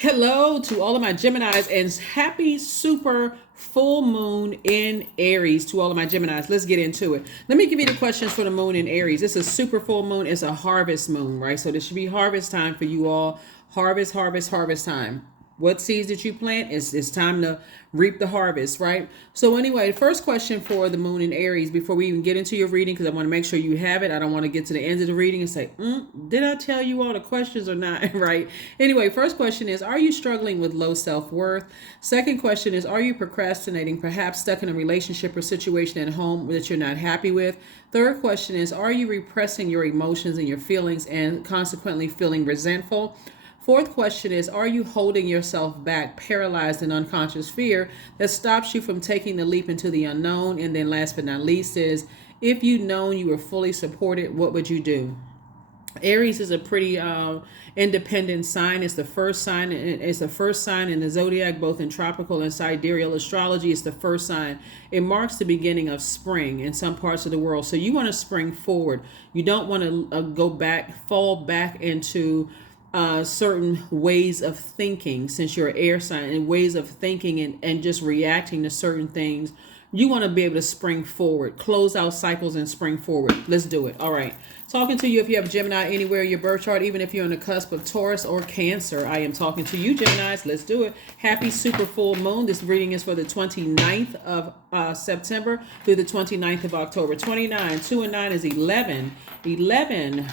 Hello to all of my Geminis and happy super full moon in Aries to all of my Geminis. Let's get into it. Let me give you the questions for the moon in Aries. It's a super full moon. It's a harvest moon, right? So this should be harvest time for you all. Harvest, harvest, harvest time. What seeds that you plant, it's time to reap the harvest, right? So anyway, first question for the moon in Aries before we even get into your reading, because I want to make sure you have it. I don't want to get to the end of the reading and say, did I tell you all the questions or not? Right? Anyway, first question is, are you struggling with low self-worth? Second question is, are you procrastinating, perhaps stuck in a relationship or situation at home that you're not happy with? Third question is, are you repressing your emotions and your feelings and consequently feeling resentful? Fourth question is, are you holding yourself back, paralyzed in unconscious fear that stops you from taking the leap into the unknown? And then last but not least is, if you'd known you were fully supported, what would you do? Aries is a pretty independent sign. It's the first sign. It's the first sign in the zodiac, both in tropical and sidereal astrology. It's the first sign. It marks the beginning of spring in some parts of the world. So you want to spring forward. You don't want to go back, fall back into certain ways of thinking, since you're an air sign, and ways of thinking and just reacting to certain things. You want to be able to spring forward, close out cycles and spring forward. Let's do it. All right. Talking to you if you have Gemini anywhere in your birth chart, even if you're on the cusp of Taurus or Cancer. I am talking to you, Geminis. Let's do it. Happy super full moon. This reading is for the 29th of September through the 29th of October. 29, 2 and 9 is 11. 11.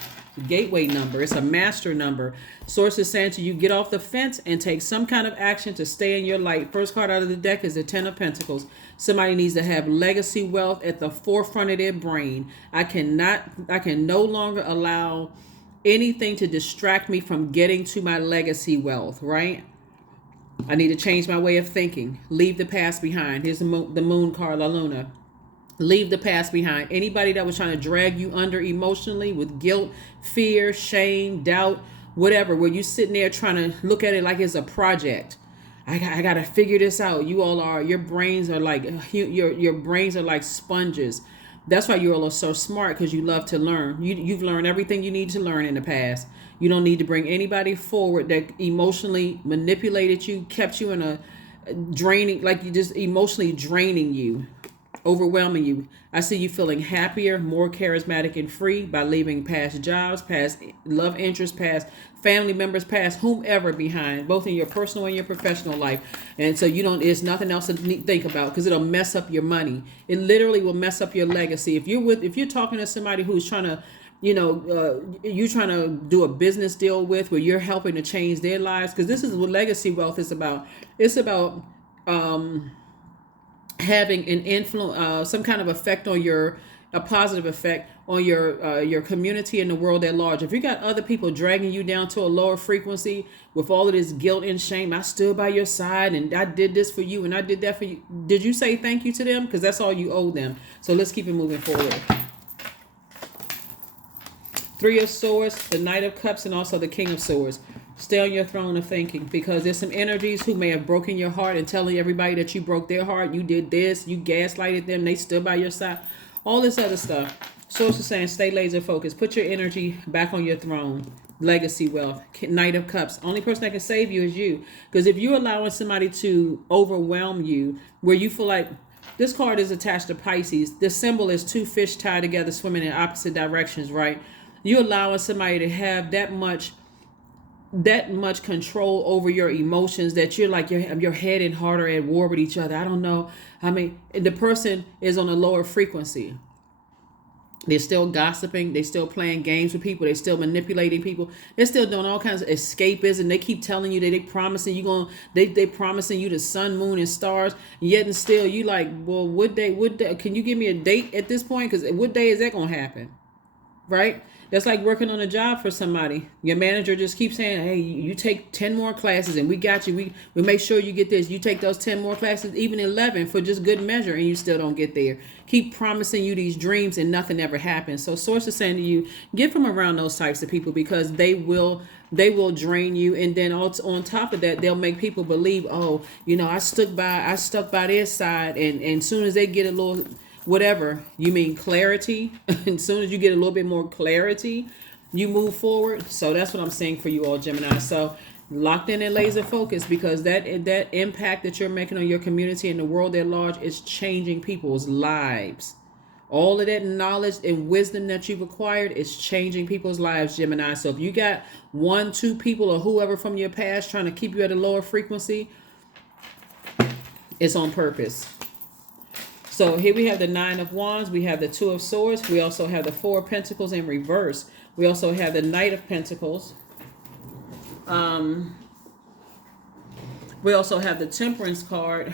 Gateway number. It's a master number. Source is saying to you, get off the fence and take some kind of action to stay in your light. First card out of the deck is the 10 of Pentacles. Somebody needs to have legacy wealth at the forefront of their brain. I can no longer allow anything to distract me from getting to my legacy wealth, right? I need to change my way of thinking. Leave the past behind. Here's the moon card, La Luna. Leave the past behind. Anybody that was trying to drag you under emotionally with guilt, fear, shame, doubt, whatever, where you sitting there trying to look at it like it's a project. I got to figure this out. You all are, your brains are like, your brains are like sponges. That's why you all are so smart, because you love to learn. You've learned everything you need to learn in the past. You don't need to bring anybody forward that emotionally manipulated you, kept you in a draining, like you just emotionally draining you, overwhelming you. I see you feeling happier, more charismatic and free by leaving past jobs, past love interests, past family members, past whomever behind, both in your personal and your professional life. And so there's nothing else to think about, because it'll mess up your money. It literally will mess up your legacy. If you're talking to somebody who's trying to, you're trying to do a business deal with, where you're helping to change their lives, because this is what legacy wealth is about. It's about having an influence, some kind of effect on a positive effect on your community and the world at large. If you got other people dragging you down to a lower frequency with all of this guilt and shame, I stood by your side and I did this for you and I did that for you. Did you say thank you to them? Because that's all you owe them. So let's keep it moving forward. Three of Swords, the Knight of Cups, and also the King of Swords. Stay on your throne of thinking, because there's some energies who may have broken your heart and telling everybody that you broke their heart. You did this, you gaslighted them, they stood by your side, all this other stuff. Source is saying stay laser focused. Put your energy back on your throne. Legacy wealth, Knight of Cups. Only person that can save you is you. Because if you're allowing somebody to overwhelm you, where you feel like, this card is attached to Pisces. The symbol is two fish tied together swimming in opposite directions, right? You're allowing somebody to have that much control over your emotions that you're like your head and heart are at war with each other. I don't know. I mean, the person is on a lower frequency. They're still gossiping. They're still playing games with people. They're still manipulating people. They're still doing all kinds of escapism. They keep telling you that they promising you they promising you the sun, moon, and stars. Yet and still you like, well, what day? Can you give me a date at this point? Because what day is that gonna happen? Right? That's like working on a job for somebody. Your manager just keeps saying, hey, you take 10 more classes and we got you. We make sure you get this. You take those 10 more classes, even 11 for just good measure, and you still don't get there. Keep promising you these dreams and nothing ever happens. So Source is saying to you, get from around those types of people, because they will drain you. And then on top of that, they'll make people believe, oh, I stuck by their side. And as soon as they get a little whatever, you mean clarity. As soon as you get a little bit more clarity, you move forward. So that's what I'm saying for you all, Gemini. So Locked in and laser focused, because that impact that you're making on your community and the world at large is changing people's lives. All of that knowledge and wisdom that you've acquired is changing people's lives, Gemini. So if you got 1, 2 people or whoever from your past trying to keep you at a lower frequency, it's on purpose. So here we have the 9 of Wands. We have the 2 of Swords. We also have the 4 of Pentacles in reverse. We also have the Knight of Pentacles. We also have the Temperance card.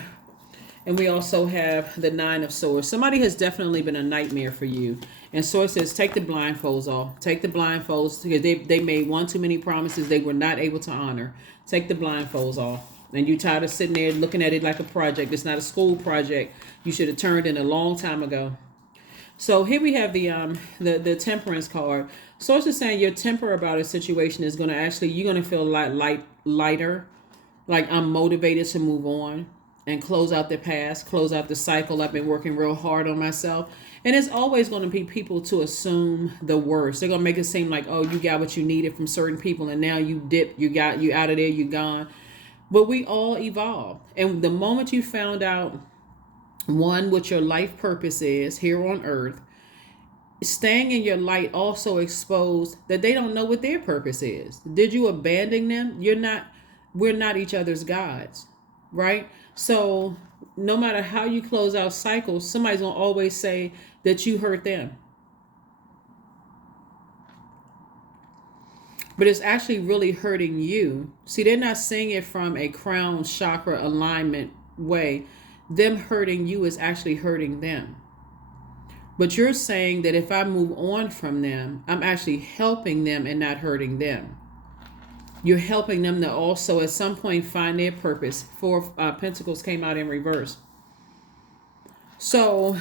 And we also have the 9 of Swords. Somebody has definitely been a nightmare for you. And Source says, take the blindfolds off. Take the blindfolds, because they made one too many promises they were not able to honor. Take the blindfolds off. And you tired of sitting there looking at it like a project. It's not a school project. You should have turned in a long time ago. So here we have the Temperance card. Source is saying your temper about a situation is going to actually, you're going to feel lighter. Like, I'm motivated to move on and close out the past, close out the cycle. I've been working real hard on myself. And it's always going to be people to assume the worst. They're going to make it seem like, oh, you got what you needed from certain people and now you dip, you out of there, you gone. But we all evolve. And the moment you found out, one, what your life purpose is here on earth, staying in your light also exposed that they don't know what their purpose is. Did you abandon them? We're not each other's gods, right? So no matter how you close out cycles, somebody's going to always say that you hurt them. But it's actually really hurting you. See, they're not seeing it from a crown chakra alignment way. Them hurting you is actually hurting them. But you're saying that if I move on from them, I'm actually helping them and not hurting them. You're helping them to also at some point find their purpose. 4 of Pentacles came out in reverse. So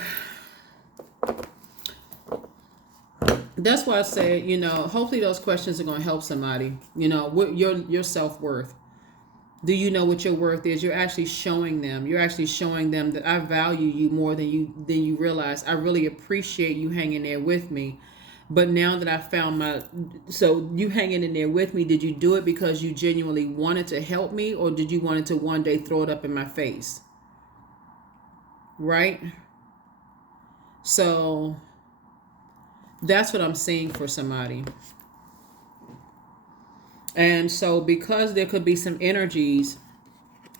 that's why I said, hopefully those questions are going to help somebody. What your self-worth. Do you know what your worth is? You're actually showing them. You're actually showing them that I value you more than you realize. I really appreciate you hanging there with me. But now that I found so you hanging in there with me, did you do it because you genuinely wanted to help me, or did you want to one day throw it up in my face? Right? So that's what I'm seeing for somebody. And so because there could be some energies,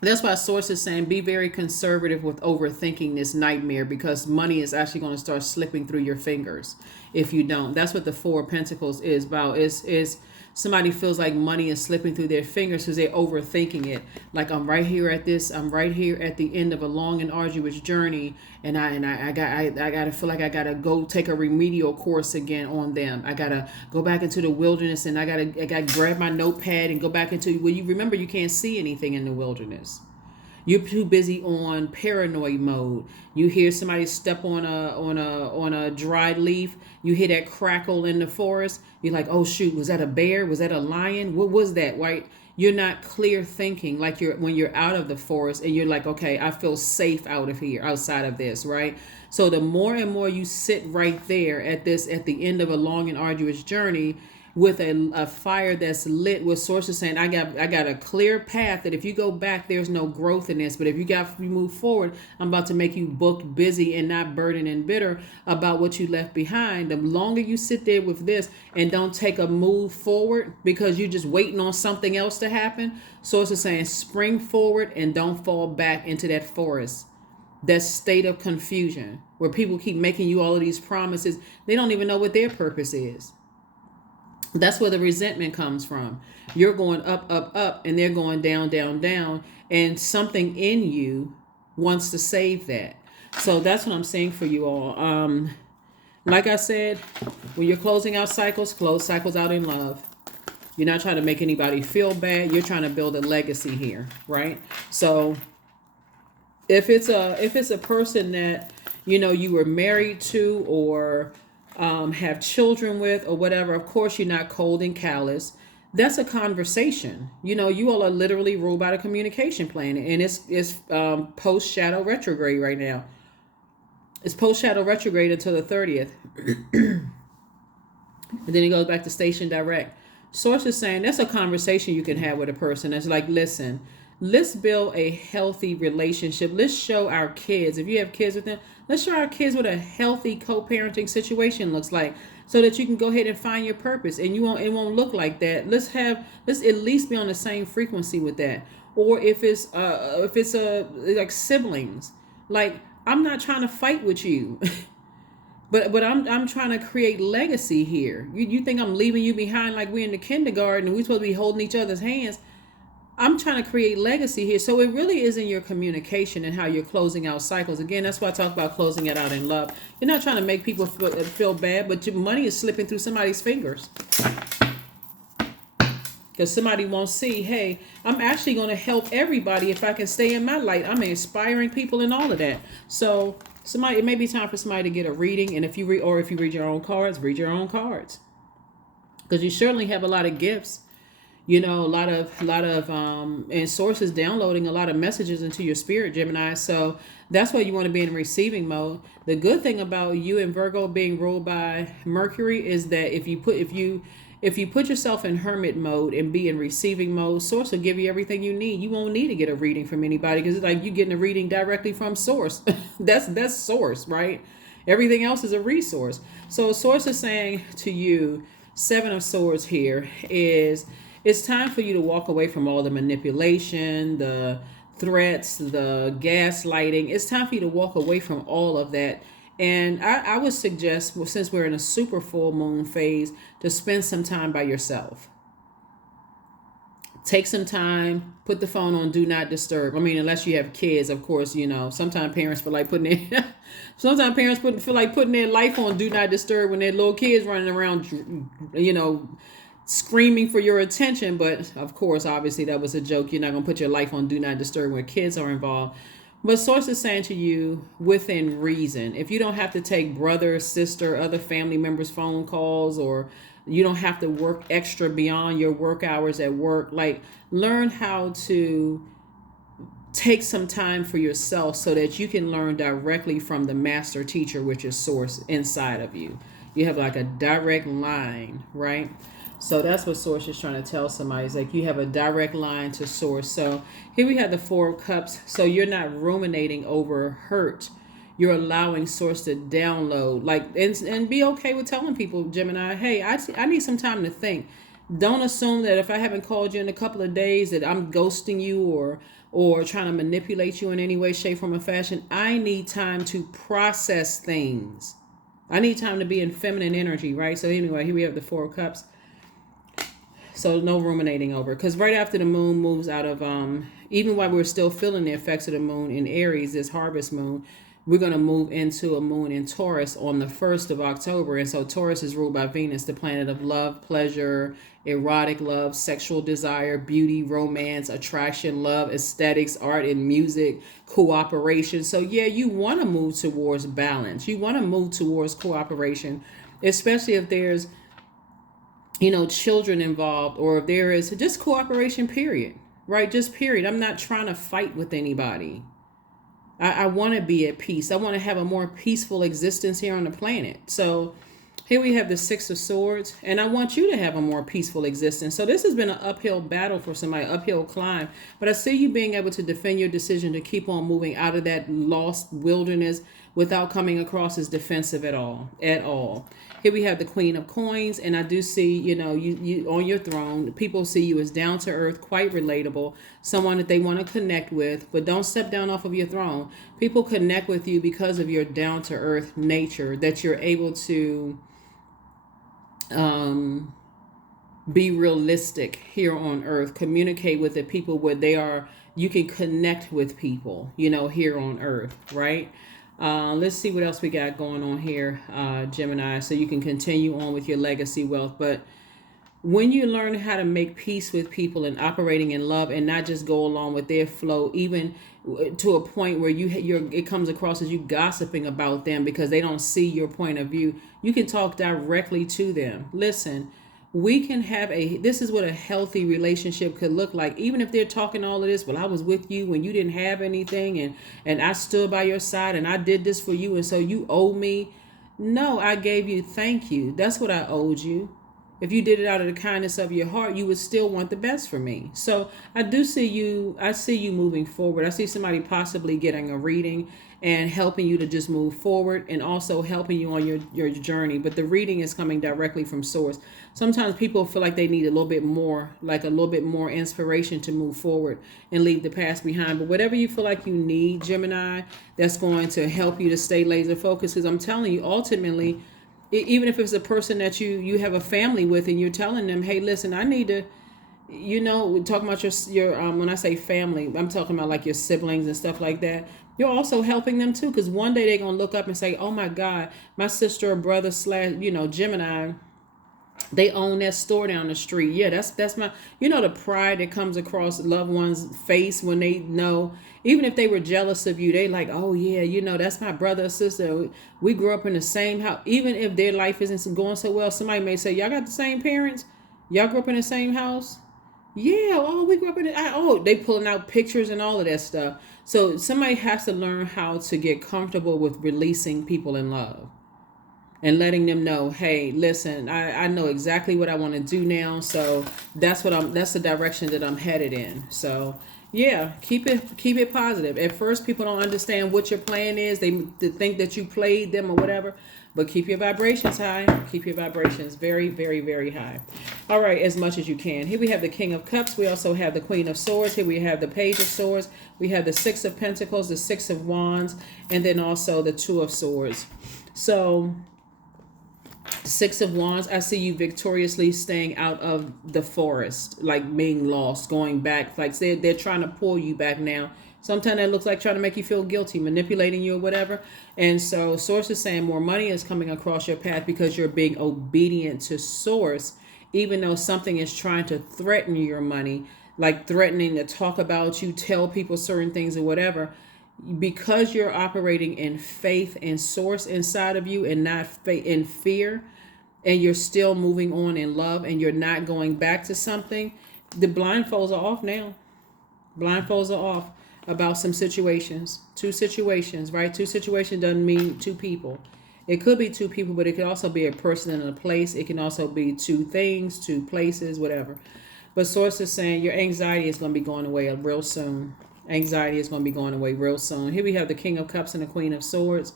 that's why Source is saying be very conservative with overthinking this nightmare, because money is actually going to start slipping through your fingers if you don't. That's what the 4 of Pentacles is about. Is somebody feels like money is slipping through their fingers because they're overthinking it. Like, I'm right here at the end of a long and arduous journey, and I gotta feel like I gotta go take a remedial course again on them. I gotta go back into the wilderness, and I gotta grab my notepad and go back into, well, you remember you can't see anything in the wilderness. You're too busy on paranoid mode. You hear somebody step on a dried leaf. You hear that crackle in the forest. You're like, oh shoot, was that a bear? Was that a lion? What was that? Right? You're not clear thinking like when you're out of the forest and you're like, okay, I feel safe out of here, outside of this, right? So the more and more you sit right there at the end of a long and arduous journey, with a fire that's lit, with sources saying, I got a clear path that if you go back, there's no growth in this. But if you move forward, I'm about to make you booked, busy, and not burdened and bitter about what you left behind. The longer you sit there with this and don't take a move forward because you're just waiting on something else to happen, sources saying spring forward and don't fall back into that forest. That state of confusion where people keep making you all of these promises. They don't even know what their purpose is. That's where the resentment comes from. You're going up, up, up, and they're going down, down, down. And something in you wants to save that. So that's what I'm saying for you all. Like I said, when you're closing out cycles, close cycles out in love. You're not trying to make anybody feel bad. You're trying to build a legacy here, right? So if it's a person that, you were married to, or have children with, or whatever, of course you're not cold and callous. That's a conversation. You all are literally ruled by the communication plan, and it's post shadow retrograde right now. It's post shadow retrograde until the 30th, and then it goes back to station direct. Source is saying that's a conversation you can have with a person. It's like, listen, let's build a healthy relationship. Let's show our kids, if you have kids with them, let's show our kids what a healthy co-parenting situation looks like, so that you can go ahead and find your purpose, and it won't look like that. Let's at least be on the same frequency with that. Or if it's like siblings, like, I'm not trying to fight with you. But I'm trying to create legacy here. You think I'm leaving you behind like we're in the kindergarten and we're supposed to be holding each other's hands? I'm trying to create legacy here. So it really is in your communication and how you're closing out cycles. Again, that's why I talk about closing it out in love. You're not trying to make people feel bad, but your money is slipping through somebody's fingers. Because somebody won't see, hey, I'm actually going to help everybody if I can stay in my light. I'm inspiring people and all of that. So it may be time for somebody to get a reading. And if you read your own cards, read your own cards. Because you certainly have a lot of gifts. A lot of and sources downloading a lot of messages into your spirit, Gemini. So that's why you want to be in receiving mode. The good thing about you and Virgo being ruled by Mercury is that if you put yourself in hermit mode and be in receiving mode, source will give you everything you need. You won't need to get a reading from anybody, because it's like you getting a reading directly from source. That's source, right? Everything else is a resource. So source is saying to you, Seven of Swords here is, it's time for you to walk away from all the manipulation, the threats, the gaslighting. It's time for you to walk away from all of that. And I would suggest, well, since we're in a super full moon phase, to spend some time by yourself. Take some time, put the phone on do not disturb. I mean, unless you have kids, of course, sometimes parents feel like putting their life on do not disturb when their little kids running around, screaming for your attention. But of course, obviously that was a joke. You're not going to put your life on do not disturb when kids are involved. But source is saying to you, within reason, if you don't have to take brother, sister, other family members' phone calls, or you don't have to work extra beyond your work hours at work, like, learn how to take some time for yourself so that you can learn directly from the master teacher, which is source inside of you. You have like a direct line, right? So that's what source is trying to tell somebody. It's like you have a direct line to source. So here we have the Four of Cups. So you're not ruminating over hurt. You're allowing source to download, and be okay with telling people, Gemini, hey, I need some time to think. Don't assume that if I haven't called you in a couple of days that I'm ghosting you or trying to manipulate you in any way, shape, form, or fashion. I need time to process things. I need time to be in feminine energy, right? So anyway, here we have the Four of Cups. So no ruminating over, because right after the moon moves out of, even while we're still feeling the effects of the moon in Aries, this harvest moon, we're going to move into a moon in Taurus on the 1st of October. And so Taurus is ruled by Venus, the planet of love, pleasure, erotic love, sexual desire, beauty, romance, attraction, love, aesthetics, art and music, cooperation. So yeah, you want to move towards balance. You want to move towards cooperation, especially if there's children involved, or if there is just cooperation, period, right? Just period. I'm not trying to fight with anybody. I want to be at peace. I want to have a more peaceful existence here on the planet. So here we have the Six of Swords, and I want you to have a more peaceful existence. So this has been an uphill battle for somebody, uphill climb, but I see you being able to defend your decision to keep on moving out of that lost wilderness without coming across as defensive at all. Here we have the Queen of Coins, and I do see, you on your throne. People see you as down to earth, quite relatable, someone that they want to connect with, but don't step down off of your throne. People connect with you because of your down to earth nature, that you're able to be realistic here on earth, communicate with the people where you can connect with people, here on earth, right? Let's see what else we got going on here, Gemini, so you can continue on with your legacy wealth. But when you learn how to make peace with people and operating in love and not just go along with their flow, even to a point where it comes across as you gossiping about them because they don't see your point of view, you can talk directly to them. Listen, we can have this is what a healthy relationship could look like. Even if they're talking all of this, well, I was with you when you didn't have anything, and I stood by your side and I did this for you, and so you owe me. No, I gave you thank you. That's what I owed you. if you did it out of the kindness of your heart, you would still want the best for me. So I see you moving forward. I see somebody possibly getting a reading and helping you to just move forward, and also helping you on your journey. But the reading is coming directly from source. Sometimes people feel like they need a little bit more, like a little bit more inspiration to move forward and leave the past behind. But whatever you feel like you need, Gemini, that's going to help you to stay laser focused. Because I'm telling you, ultimately, even if it's a person that you have a family with, and you're telling them, hey, listen, I need to, we're talking about your when I say family, I'm talking about like your siblings and stuff like that. You're also helping them too, because one day they're gonna look up and say, oh my God, my sister or brother slash Gemini, they own that store down the street. Yeah, that's my, the pride that comes across loved one's face when they know, even if they were jealous of you, they like, oh yeah, that's my brother or sister. We grew up in the same house. Even if their life isn't going so well, somebody may say, y'all got the same parents? Y'all grew up in the same house? Yeah, oh, we grew up in it. They pulling out pictures and all of that stuff. So somebody has to learn how to get comfortable with releasing people in love and letting them know, hey, listen, I know exactly what I want to do now. So that's the direction that I'm headed in. So yeah, keep it positive. At first, people don't understand what your plan is. They think that you played them or whatever. But keep your vibrations high. Keep your vibrations very, very, very high. All right, as much as you can. Here we have the King of Cups. We also have the Queen of Swords. Here we have the Page of Swords. We have the Six of Pentacles, the Six of Wands, and then also the Two of Swords. So, Six of Wands, I see you victoriously staying out of the forest, like being lost, going back. Like they're trying to pull you back now. Sometimes that looks like trying to make you feel guilty, manipulating you or whatever. And so Source is saying more money is coming across your path because you're being obedient to Source, even though something is trying to threaten your money, like threatening to talk about you, tell people certain things or whatever. Because you're operating in faith and Source inside of you and not in fear, and you're still moving on in love, and you're not going back to something, the blindfolds are off now. Blindfolds are off about some situations. Two situations, right? Two situations doesn't mean two people. It could be two people, but it could also be a person and a place. It can also be two things, two places, whatever. But Source is saying your anxiety is going to be going away real soon. Anxiety is going to be going away real soon. Here we have the King of Cups and the Queen of Swords.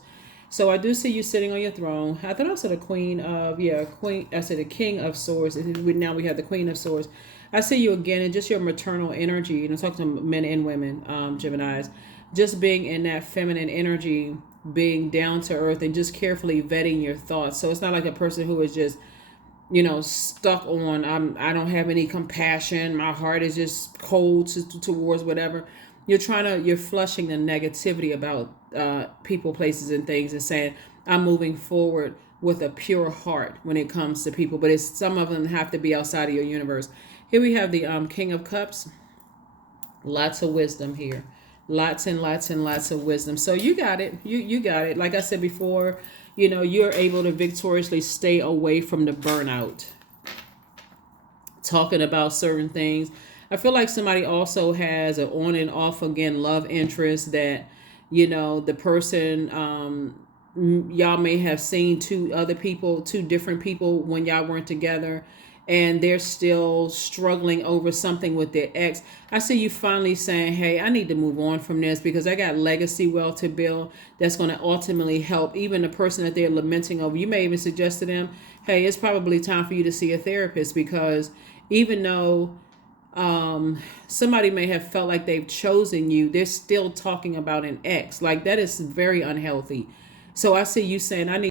So I do see you sitting on your throne. I thought I said I said the King of Swords. Now we have the Queen of Swords. I see you again in just your maternal energy. And I'm talking to men and women, Geminis. Just being in that feminine energy, being down to earth, and just carefully vetting your thoughts. So it's not like a person who is just, stuck on, I don't have any compassion. My heart is just cold towards whatever. You're flushing the negativity about people, places, and things, and saying, I'm moving forward with a pure heart when it comes to people. But some of them have to be outside of your universe. Here we have the King of Cups. Lots of wisdom here. Lots and lots and lots of wisdom. So you got it. You got it. Like I said before, you're able to victoriously stay away from the burnout. Talking about certain things. I feel like somebody also has an on and off again love interest that, the person, y'all may have seen two different people when y'all weren't together, and they're still struggling over something with their ex. I see you finally saying, hey, I need to move on from this because I got legacy wealth to build that's going to ultimately help even the person that they're lamenting over. You may even suggest to them, hey, it's probably time for you to see a therapist, because even though somebody may have felt like they've chosen you, they're still talking about an ex. Like, that is very unhealthy. So I see you saying, I need